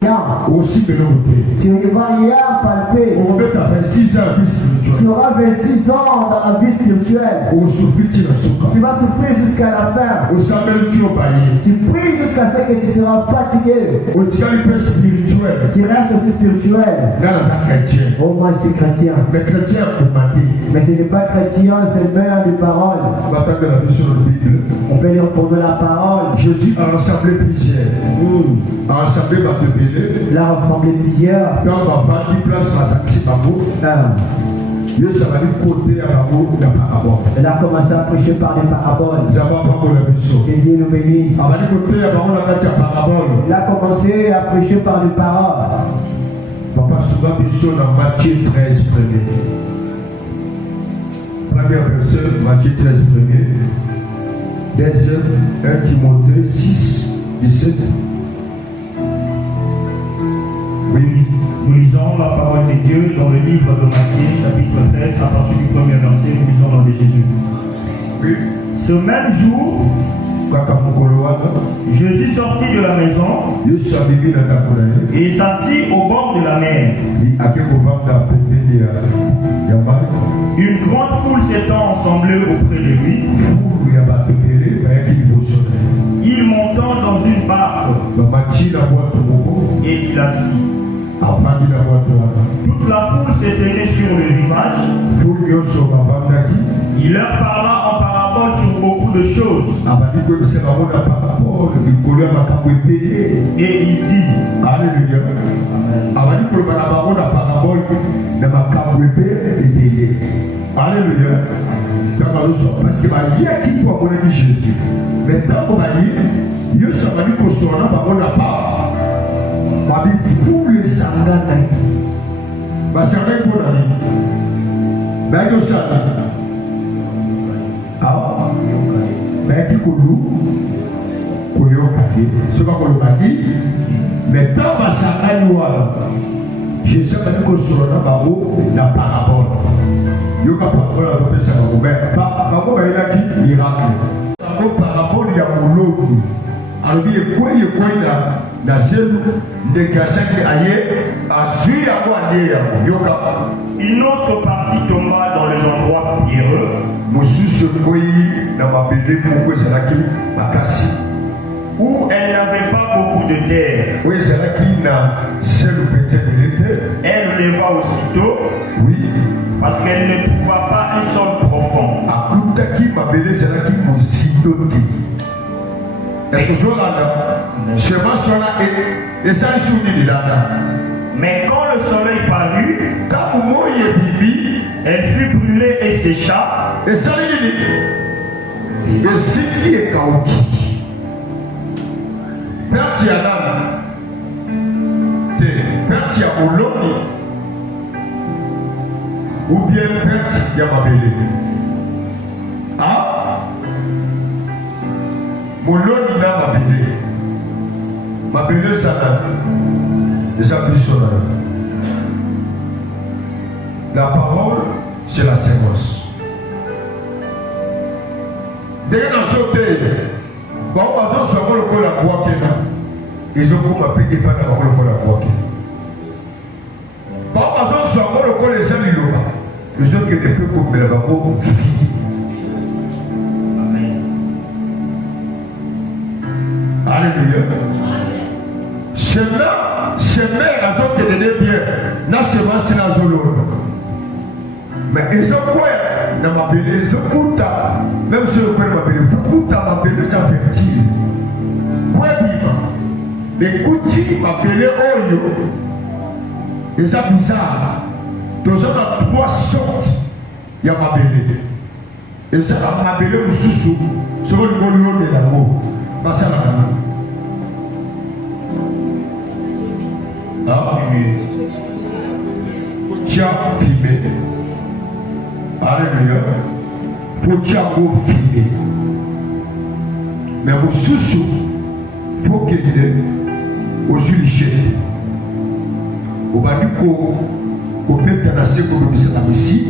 Aussi de l'autre. Tu vas rien palper. On met à 26 ans la vie spirituelle. Tu auras 26 ans dans la vie spirituelle. Tu vas souffrir jusqu'à la fin. Tu pries jusqu'à ce que tu seras fatigué. Tu restes aussi spirituel. Oh, moi je suis chrétien. Mais ce n'est pas chrétien, c'est mère de parole. On peut lire pour de la parole. Jésus a rassemblé plusieurs. A rassemblé ma bébé. Il a rassemblé plusieurs. Quand ma femme dit place ma sacrifice elle a commencé à prêcher par des paraboles. Que Dieu nous bénisse. Il a commencé à prêcher par des paroles. Papa, souvent, mission dans Matthieu 13, premier. Premier verset, Matthieu 13, premier. Deuxième, 1 Timothée 6, 17. Oui, nous lisons la parole de Dieu dans le livre de Matthieu, chapitre 13, à partir du premier verset, nous lisons dans le Jésus. Oui. Ce même jour, Jésus sortit de la maison et s'assit au bord de la mer. Une grande foule s'étant assemblée auprès de lui, il montant dans une barque et il assit. Toute la foule s'est tenue sur le rivage. Il leur parla en parabole sur beaucoup de choses. Et il dit, Alléluia. Alléluia. Parce que il y a qui peut avoir Jésus. Mais tant qu'on va dire, il y a ça va dire qu'on soit là, on n'a pas. On va dire fou les sangana. Parce que avec mon ami, ben il y a ça. Ah, ben qui coulou, coulou kaki, ce qu'on va dire. Mais tant qu'on va s'arrêter Jésus va dire qu'on soit là, la parabole. Il y a parabole à faire ça, mais parabole il a dit miracle. Ça vaut parabole il y a mon lot. Alors il y a quoi dans ciel de Gassaki ailleurs à suivre à quoi aller yoka. Une autre partie tomba dans les endroits pierreux. Monsieur se croyait dans ma bébé pour que ça la quitte ma casse. Où elle n'avait pas beaucoup de terre. Oui, c'est là qui n'a seul petit de terre. Elle leva aussitôt. Oui. Parce qu'elle ne trouva pas un sol profond. À coup de qui m'a belé, c'est là qui aussitôt dit. Est-ce que je là, je m'assois là et ça est souvenu là. Mais quand le soleil parut, quand moi y est bibi, elle fut brûlée et sécha. Et ça lui dit, et ce qui est chaotique. Perti Adam, Perti Oloni, ou bien Perti Yamabele. Ah, Moloni n'a Mabele Sana, déjà plus sur la parole, c'est la sémence. Dès que dans ce pays, quand on va se le col à quoi ils ont comme appelé pas dans le col à quoi quand on va se le col les amis là ils ont que des peu comme la bako alléluia c'est là raison que de bien n'a seulement c'est la zone mais ils ont quoi dans ma belle ils ont coûta même si le père m'a belle coûta ma belle ça fertile quoi vivre les coutis m'appelaient Oyo. Et ça bizarre. Donc ça a trois sortes. Il y a ma belle. Et ça a ma belle au sous-sous. Sur le volume de l'amour. Pas ça là. Ah, tu as filmé. Alléluia. Pour tu as filmé. Mais au sous-sous, pour qu'il y ait aux julichés, au Baniko, au peuple de la seconde mission à Missi,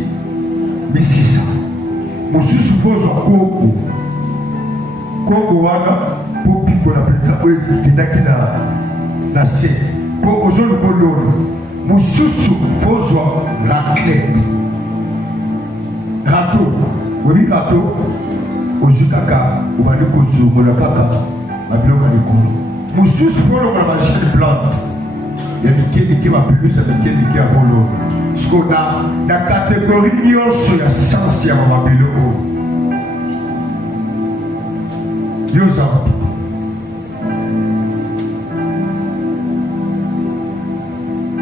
Mississa. Mon suppose en Congo. Congo, pour piquer la plupart, pour éviter la scène. pour aux autres bolons. Moussousou, faut jouer raclette. Râteau, oui, râteau. Au Zukaka, au Malikouzou, au Lakaka, à Bilomaliko. Moussousou, faut le machine de plante. Il y a des qui va plus, il y a des qui va polo. Parce qu'on a la catégorie Nyon sur la science, il y a un Mabilo. Yosa.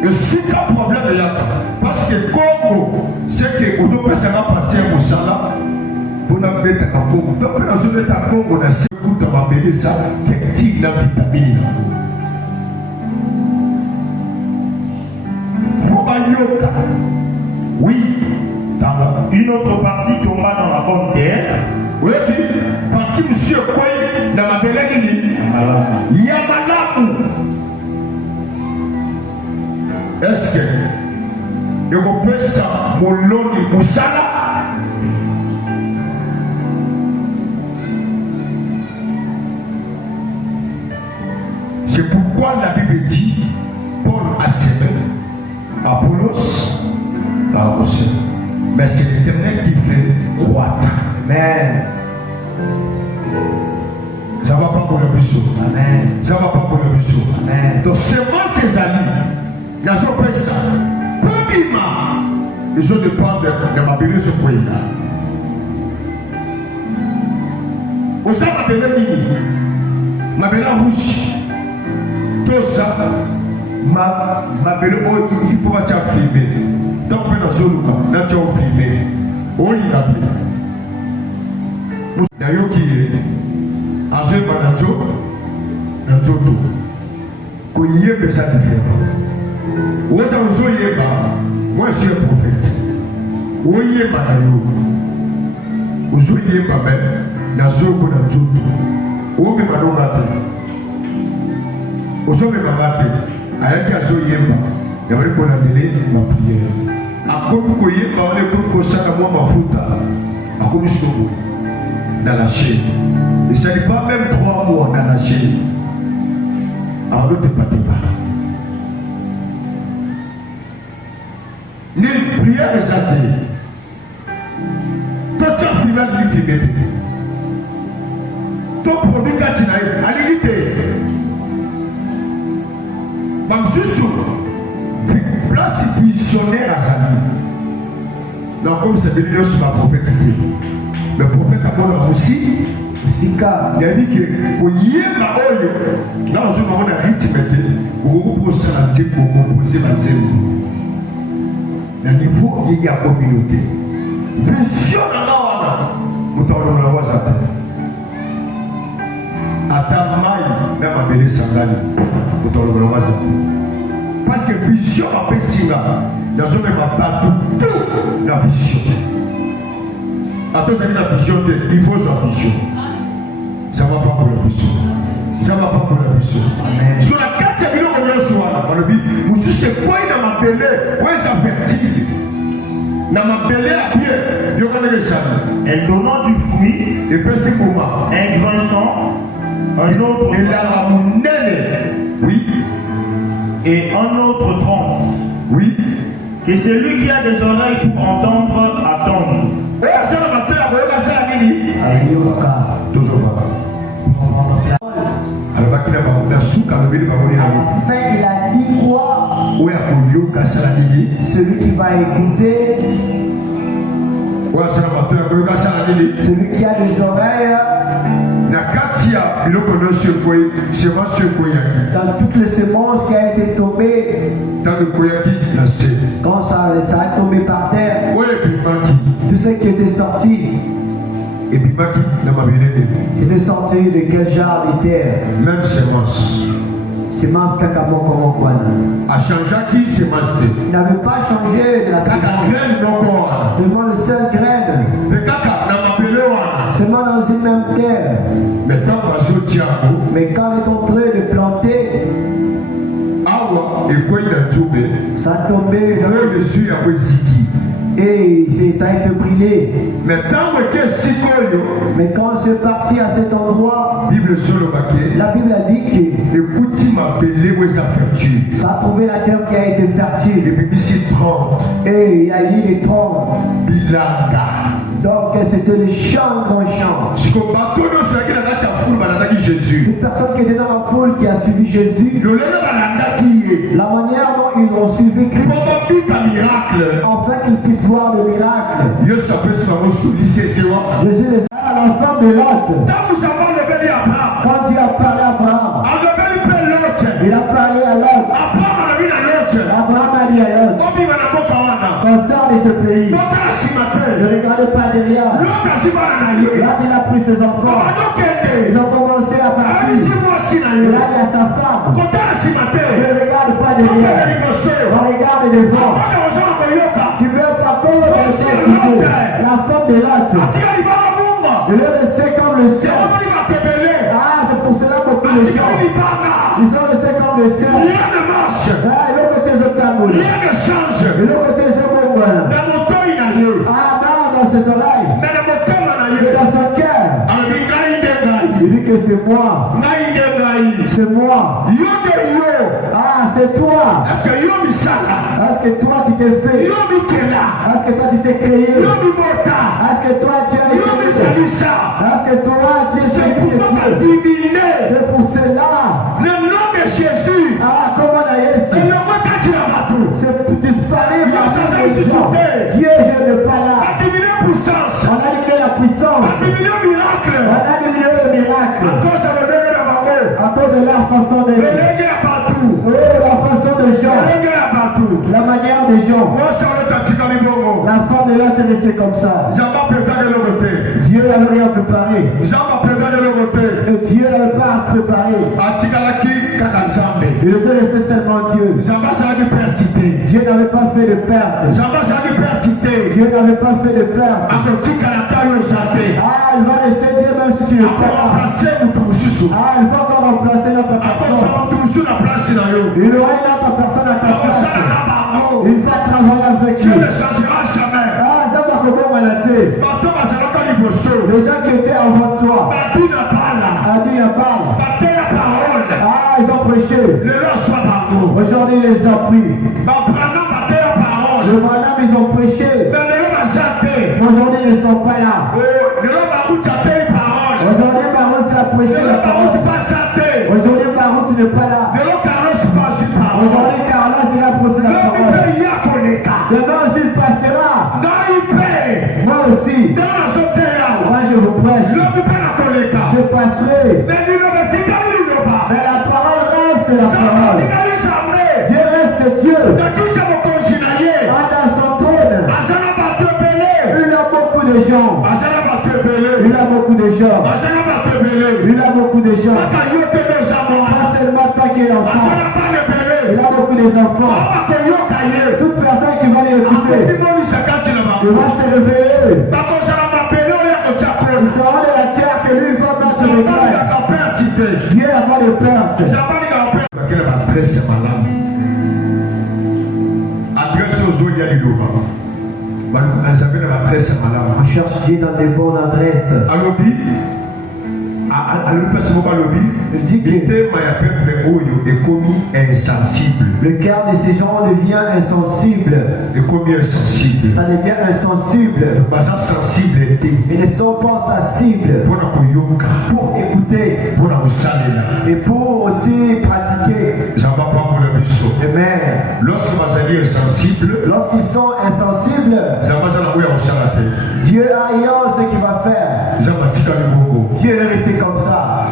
Et si tu as un problème de Yaka, parce que Congo, c'est que on doit passer à Moussala, pour la mettre à Congo. Donc, on a joué à Congo, on a essayé de m'appeler ça, qu'est-ce la vitamine. Oui, une autre partie tomba dans la bonne terre. Oui, partie monsieur Koué, dans ma belle Yamalamu. Est-ce que je peux ça, mon loni Moussala? C'est pourquoi la Bible dit Paul a semé, Apollos a arrosé. Mais c'est l'Éternel qui fait croître. Amen. Ça ne va pas pour le bichot. Amen. Ça ne va pas pour le bichot. Amen. Donc, seulement ses amis, ils ont fait ça. Premièrement, ils ont dépend de ma belle ce pays. Au sein de ma belle mini, ma belle rouge, tout ça, ma belle haute, il faut que tu aies filmé. Donc, dans ce cas, là, tu as filmé. Oh, il a fait. D'ailleurs, qui est à ce moment-là, dans tout, qu'on y ait ça différent. Où est-ce que vous êtes? Moi, je suis un prophète. Où est-ce que vous êtes? Pas même, dans ce qu'on a tout. Où est-ce que vous êtes? Où est-ce que vous êtes? Avec la joie, il y a qu'on a donné ma prière. À quoi vous voyez, on est pour que ça n'a pas ma faute. À quoi vous dans la chaîne. Et ça n'est pas même 3 mois dans la chaîne. Alors, ne te battez pas. Les prières des athées. Toi, tu as fini de filmer. Ton produit, quand tu as à l'unité. Même juste place visionnaire à Zani. Donc, comme c'est devenu sur ma prophétie, le prophète a aussi, il a dit que pour y aller dans un moment de rythme, vous pouvez s'arrêter pour composer la zone. Le niveau il y a communauté. Vision dans l'ordre, vous t'en la voix à ta maille, même à Bélé Sangani, vous t'en la voix. Parce que vision a fait si là, dans un même partout, toute la vision. Attends, la vision, il faut sa vision. Ça ne va pas pour la vision. Ça ne va pas pour la vision. Sur la 4 millions de soir, on a dit, vous savez quoi il m'a appelé? Oui, ça fertile. Dans ma belée à pied, je connais ça. Elle donnant du fruit, et puis c'est comment? Un grinçant, un autre. Et la ramounelle. Oui. Et un autre trompe. Oui. Et celui qui a des oreilles pour entendre, attendre. Et à ça, on appelle à ça la mini. Toujours pas. Alors, il a Enfin, il a dit quoi? Oui, à celui qui va écouter, celui qui a des oreilles, dans toutes les semences qui a été tombée, quand ça a tombé par terre, tout ce qui était sorti, et puis était sorti de quel genre de terre? Même semence. Semence Kakamokwana. A changé qui semence? Il n'avait pas changé de la semence. Seulement le seul graine. Seulement dans une même terre. Mais quand il est en train de planter, ça a tombé. Et ça a été brûlé. Mais quand je suis parti à cet endroit, la Bible a dit que ça a trouvé la terre qui a été fertile. Et il y a eu les troncs. Donc c'était les champs, grands champs. Une personne qui était dans la foule qui a suivi Jésus, la manière dont ils ont suivi Christ, afin qu'ils puissent voir le miracle. Jésus les a à la fin de Lot. Quand il a parlé à Abraham, il a parlé à Lot. Abraham a dit à Lot, concerne ce pays, ne regardez pas derrière. Là, il a pris ses enfants. Ils ont commencé à partir. Là, il y a sa femme. Ne regarde pas derrière. On regarde devant. Tu veux pas qu'on la femme de Lot. Il est resté comme le ciel. Ah, c'est pour cela beaucoup de gens. Ils sont restés comme le ciel. Ah, il a côté de tambour. Il a côté de tambour. Ah, non, dans ses oreilles. Et dans son cœur. Il dit que c'est moi. C'est moi. Ah, c'est toi. Est-ce que toi tu t'es fait? Est-ce que toi tu t'es créé? Est-ce que toi tu as été? Est-ce que toi tu es Dieu? C'est pour cela. Le nom de Jésus. Ah, comment la Yesu? C'est pour disparaître. Dieu, je ne pas là. On a diminué la puissance. On a diminué le miracle. À cause de leur façon de vivre. La façon de gens. La manière des gens. La femme de l'autre est restée comme ça. Dieu n'avait rien préparé. Et Dieu n'avait pas préparé. Il était resté seulement Dieu. Dieu n'avait pas fait de perte. Dieu n'avait pas fait de perte. Ah, il va rester Dieu même si tu ne pas là. Ah, il faut encore remplacer notre personne. Il aura une autre personne à ta place. Il va travailler avec lui. Ah, ça va comment malater. Les gens qui étaient avant toi. A dit la parole. Ah, ils ont prêché. Aujourd'hui, ils les ont pris. Le madame, ils ont prêché. Aujourd'hui, ils ne sont pas là. Aujourd'hui, Baron, tu as prêché la parole. Aujourd'hui, Baron, tu n'es pas là. Aujourd'hui, Carlos, il a prêché la parole. Demain aussi, il passera. Moi aussi. Moi, je vous prêche. Je passerai. Mais la parole reste la parole. Dieu reste Dieu. Dans son trône. Il a beaucoup de gens. Il a beaucoup de gens. Il a beaucoup de gens. Pas seulement toi qui es l'enfant. Il a beaucoup d'enfants. Toute personne qui va l'écouter, il va se réveiller. Il sera de la terre que lui va mettre sur le cœur. Dieu n'a pas de perte. Adresse aux autres, il y a du loup. On cherche Dieu dans des bonnes adresses. Il dit que le cœur de ces gens devient insensible. Ça devient insensible. Ils ne sont pas sensibles pour écouter et pour aussi pratiquer. Amen. Lorsqu'ils sont insensibles, Dieu a ce qu'il va faire. Dieu est resté comme ça.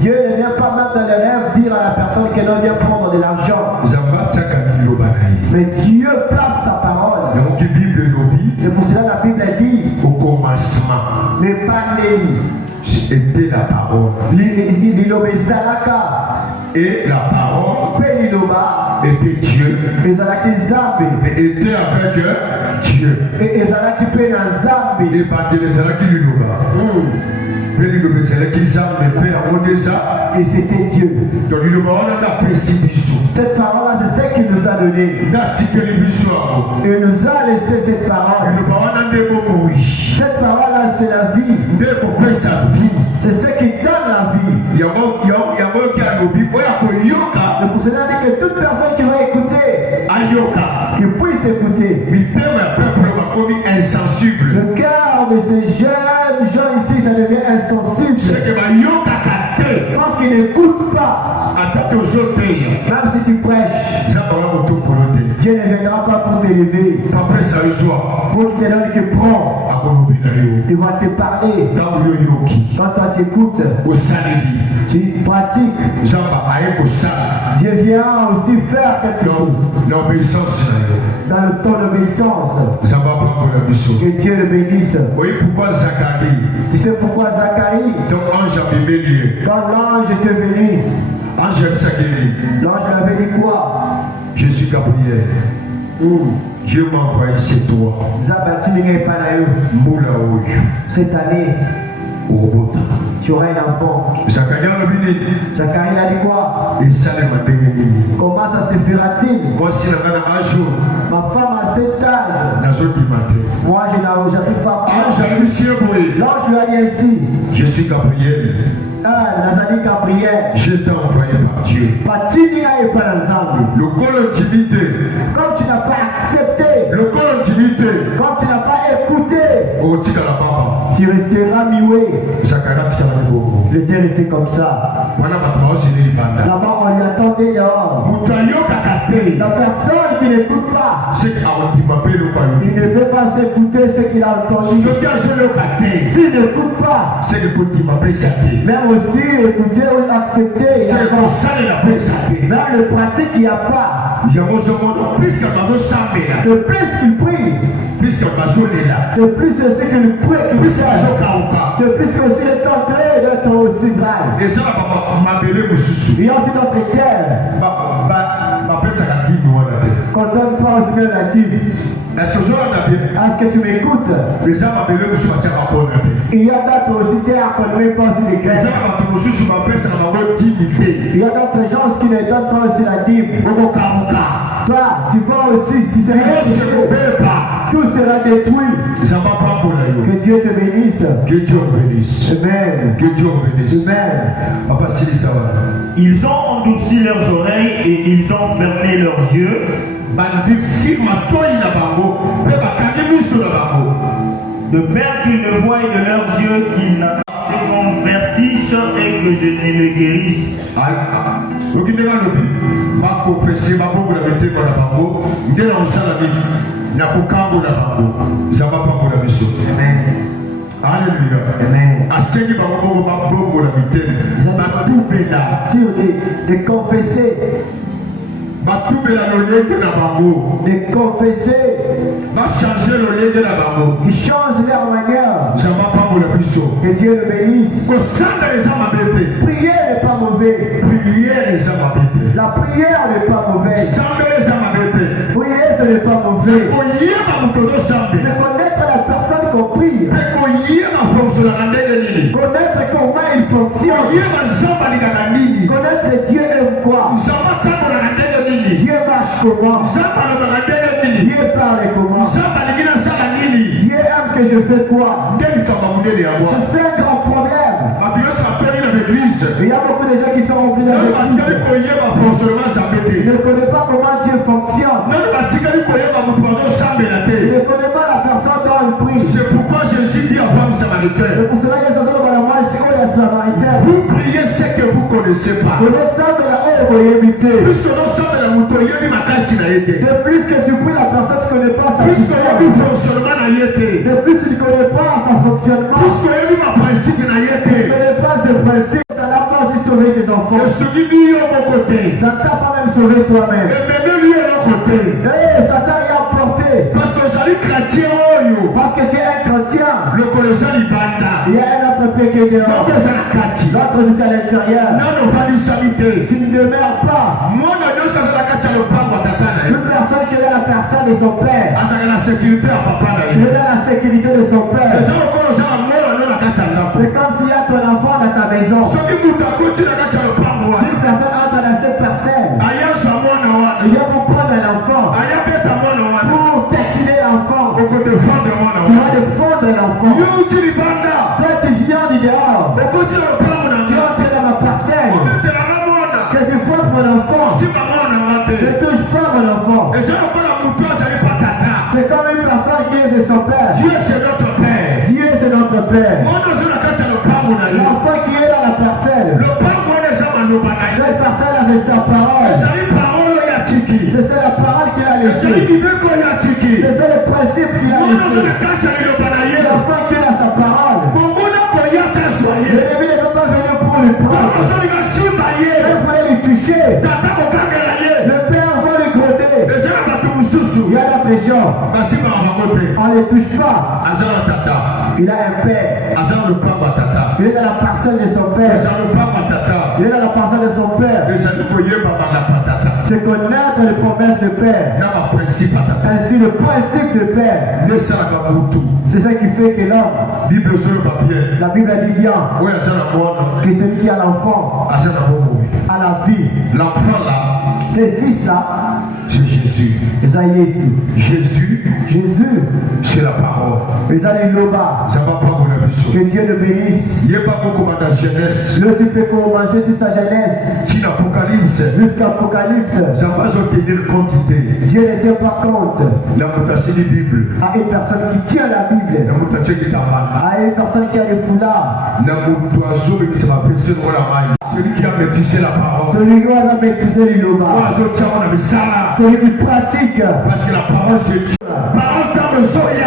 Dieu ne vient pas mettre dans les rêves dire à la personne qu'elle doit bien prendre de l'argent. Mais Dieu place sa parole. C'est pour cela la Bible a dit au commencement, ne parlez. Était la parole. Et la parole était Dieu. Et était avec Dieu. Et pas de les qui lui Et c'était Dieu. Donc, il va avoir la précipitation. Cette parole-là, c'est celle qu'il nous a donnée. Il nous a laissé cette parole. Cette parole-là, c'est la vie. C'est ce qui donne la vie. C'est pour cela que toute personne qui va écouter, qui puisse écouter. Le cœur de ces jeunes gens ici, ça devient insensible. Parce qu'ils n'écoutent pas. Même si tu prêches, Dieu ne viendra pas pour t'élever. Pour qu'il te donne que prends. Il va te parler. Quand toi tu écoutes, tu pratiques. Dieu vient aussi faire quelque chose. Dans le temps d'obéissance. Que Dieu le bénisse. Tu sais pourquoi Zacharie? Quand l'ange était venu, l'ange avait dit quoi? Je suis Gabriel. Dieu m'a envoyé chez toi. Cette année, tu auras un enfant. Zacharie a dit quoi? Comment ça se fera-t-il? Ma femme a cet âge. Moi, je n'arrive pas. L'ange lui a dit ainsi. Je suis Gabriel. Nazali Gabriel. Je t'ai envoyé par Dieu. Comme tu n'as pas accepté, comme tu n'as pas écouté, tu resteras muet. Je t'ai resté comme ça. Là-bas, on lui attendait dehors. La personne qui n'écoute pas, il ne peut pas s'écouter ce qu'il a entendu. S'il n'écoute pas, même aussi écouter ou accepter, même le pratique, il n'y a pas. De plus qu'il prie, de plus c'est ce qu'il prie, de plus que s'il est entré d'être aussi grave. Il y a aussi notre terre. Qu'on ne donne pas aussi bien la dîme. Est-ce que tu m'écoutes? Il y a d'autres aussi terres qu'on ne met pas aussi les graisses. Il y a d'autres gens qui ne donnent pas aussi la dîme. Toi, tu vas aussi, si c'est tout sera détruit. Que Dieu te bénisse. Amen. Ils ont endurci leurs oreilles et ils ont fermé leurs yeux. De peur qu'ils ne voient de leurs yeux qu'ils ne se convertissent et que je ne les guérisse. De confesser. De confesser. Ils changent leur manière. Que Dieu le bénisse. Prier n'est pas mauvais. La prière n'est pas mauvaise. Prier ce n'est pas mauvais. Mais connaître la personne qu'on prie. Connaître comment il fonctionne. Connaître Dieu aime quoi. Dieu marche comment. Dieu parle comment. Dieu aime que je fais quoi. C'est un grand problème. Il y a beaucoup de gens qui sont remplis dans l'église. Ils ne connaissent pas comment Dieu fonctionne. Ils ne connaissent pas la personne dont il prie. C'est pourquoi Jésus dit à femme samaritaine, C'est pour cela que ce sont les Samaritains. vous priez ce que vous ne connaissez pas. Puisque nous sommes la moutoyer de ma casse qui n'a été. de plus que tu pries la personne, tu ne connais pas sa Puisque fonctionnement. le fonctionnement n'a été. De plus tu ne connais pas son fonctionnement. Puisque le principe n'a Tu ne été. connais pas ce principe. Ça n'a pas aussi sauvé tes enfants. Et ce qui dit au mon côté. Ça t'a pas même sauvé toi-même. Et même lui à l'autre côté. Ça t'a rien apporté. Parce que j'allais chrétien. Parce que tu es un chrétien. Le connaissant il banda. Il y a un autre pays qui est dehors. Donc c'est la kati. L'autre c'est à l'intérieur. Non, non, pas du samité. Tu ne demeures pas. Moi, non, non, ça c'est la kati à le papa tatana. Une personne qui est la personne de son père. À la sécurité à papa Il est dans la sécurité de son père. Et ça, on connaît ça, moi, non, la kati à l'autre. C'est comme tu as ton enfant dans ta la maison. soki moto akoti na kati ya lopango Si une personne entre dans cette parcelle, ayazwa mwana wana il vient pour prendre un enfant, ayabeta mwana wana pour taquiner l'enfant, okodefendre mwana tu wana vas défendre l'enfant. yo uti libanda Toi, tu viens du dehors, okoti na lopango na tu nzela entres dans ma parcelle, okotelanga mwana que tu frappes mon enfant. simba mwana wa Ne te touche pas mon enfant. eza lokola moto azali pa tata C'est comme une personne qui est de son père. dieu c'est notre père Dieu, c'est notre père. mwana oza na kati ya lopango na yo L'enfant qui est dans la parcelle, lopango wana eza maloba na ye cette parcelle-là, c'est sa parole. ezali parole ya tiki C'est la parole qu'il a ezali laissée. mibeko ya tiki C'est le principe qu'il a mwana oza na laissé. kati ya liloba na ye L'enfant qui a sa parole. kongona koya taswa ye L'ennemi ne peut pas venir pour le prendre. ozolinga simba ye Il voulait le toucher. tata kokangela ye Le père va le gronder. eza na bato mosusu Il y a des gens. basimbaka bango te On ne les touche pas. aza na tata Il a un père. aza na lopango ya tata Il est dans la parcelle de son père. eza lopango ya tata Il est dans la parcelle de son père. ezali koyebaka na patata C'est connaître les promesses de père. na baprincipe ya tata Ainsi, le principe de père. nde esalaka butu C'est ça qui fait que l'homme, bible ezoloba bien la Bible a dit bien, oyo aza na mwana que celui qui a l'enfant aza na bomoi a la vie. l'enfant là Ce fils-là, c'est Jésus c'est Jésus. Jésus Jésus, c'est la parole c'est Loba. ça va pas mon biso Que Dieu le bénisse. yeba kokoma na jeunesse Le peut commencer sur sa jeunesse tina apocalypse jusqu'à Apocalypse. ça va tenir compte te Dieu ne tient pas compte na moto asili bible à une personne qui tient la Bible, na moto atiekitambana à une personne qui a les foulards, na moto azobimisa bapesi lokola mai celui qui a maîtrisé la parole celui qui va maîtriser le oyo Loba, azotiango na misala celui qui pratique. parce que la parole c'est Dieu parole ntango ezoya